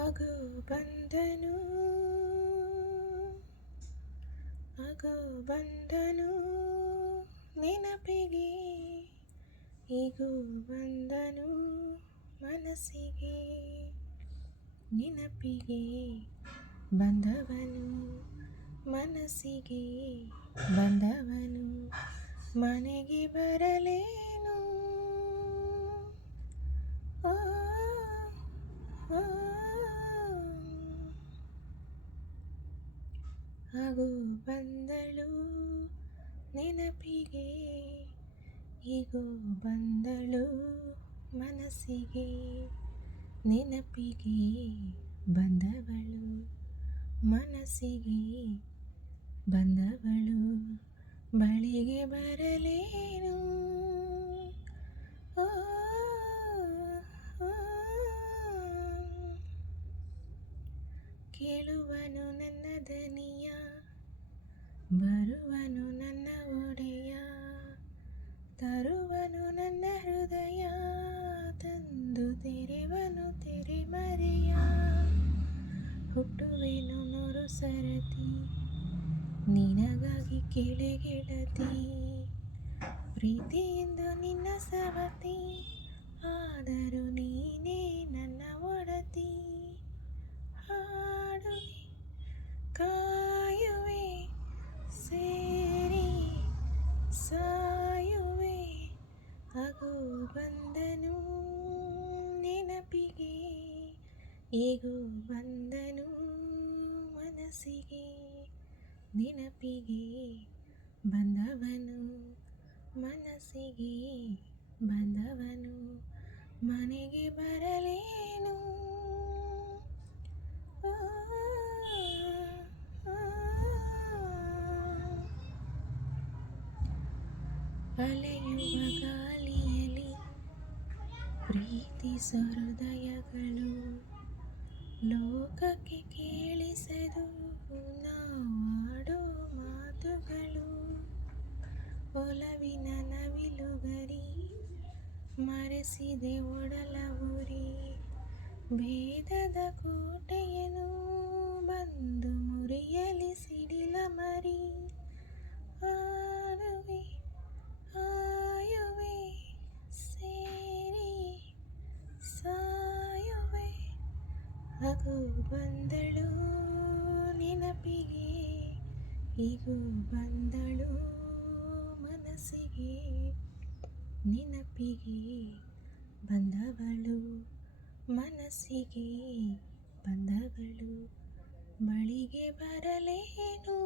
ಅಗೋ ಬಂದನು ಅಗೋ ಬಂದನು ನೆನಪಿಗೆ, ಈಗೂ ಬಂದನು ಮನಸ್ಸಿಗೆ. ನೆನಪಿಗೆ ಬಂದವನು, ಮನಸ್ಸಿಗೆ ಬಂದವನು, ಮನೆಗೆ ಬರಲೇನು. ಓ ಓ ಆಗೋ ಬಂದಳು ನೆನಪಿಗೆ, ಈಗೋ ಬಂದಳು ಮನಸ್ಸಿಗೆ. ನೆನಪಿಗೆ ಬಂದವಳು, ಮನಸ್ಸಿಗೆ ಬಂದವಳು, ಬಳಿಗೆ ಬರಲೇನು. ಓ ಓ ಕೇಳುವನು ನನ್ನ ದನಿಯ, ಬರುವನು ನನ್ನ ಒಡೆಯ, ತರುವನು ನನ್ನ ಹೃದಯ, ತಂದು ತೆರೆವನು ತೆರೆಮರೆಯ. ಹುಟ್ಟುವೆನು ನೂರು ಸರತಿ ನಿನಗಾಗಿ ಕೆಳಗೆಳತಿ, ಪ್ರೀತಿಯಿಂದ ನಿನ್ನ ಸವತಿ, ಆದರೂ ನೀನೇ ನನ್ನ ಒಡತಿ. ಹಾಡುವೆ ಕಾಯುವೆ ಸೇರಿ ಸಾಯುವೆ, ಅಗೋ ಬಂದನು ನೆನಪಿಗೆ, ಈಗೂ ಬಂದನು ಮನಸ್ಸಿಗೆ. ನೆನಪಿಗೆ ಬಂದವನು, ಮನಸ್ಸಿಗೆ ಬಂದವನು, ಮನೆಗೆ ಬರಲೇನು. ಓ ಓ ಅಲೆಯುವ ಗಾಳಿಯಲ್ಲಿ ಪ್ರೀತಿಸೋ ಹೃದಯಗಳು, ಲೋಕಕ್ಕೆ ಕೇಳಿಸದು ನಾವಾಡೋ ಮಾತುಗಳು. ಒಲವಿನ ನವಿಲುಗರಿ ಮರೆಸಿದೆ ಒಡಲ ಉರಿ, ಭೇದದ ಕೋಟೆಯನ್ನು ಬಂದು ಮುರಿಯಲಿ ಸಿಡಿಲ ಮರಿ. ಆಡುವೆ ಆಯುವೆ ಸೇರಿ ಸಾಯುವೆ, ಅಗೋ ಬಂದಳು ನೆನಪಿಗೆ, ಈಗೂ ಬಂದಳು ಮನಸ್ಸಿಗೆ. ನೆನಪಿಗೆ ಬಂದವಳು, ಮನಸ್ಸಿಗೆ ಬಂದವಳು, ಬಳಿಗೆ ಬರಲೇನು.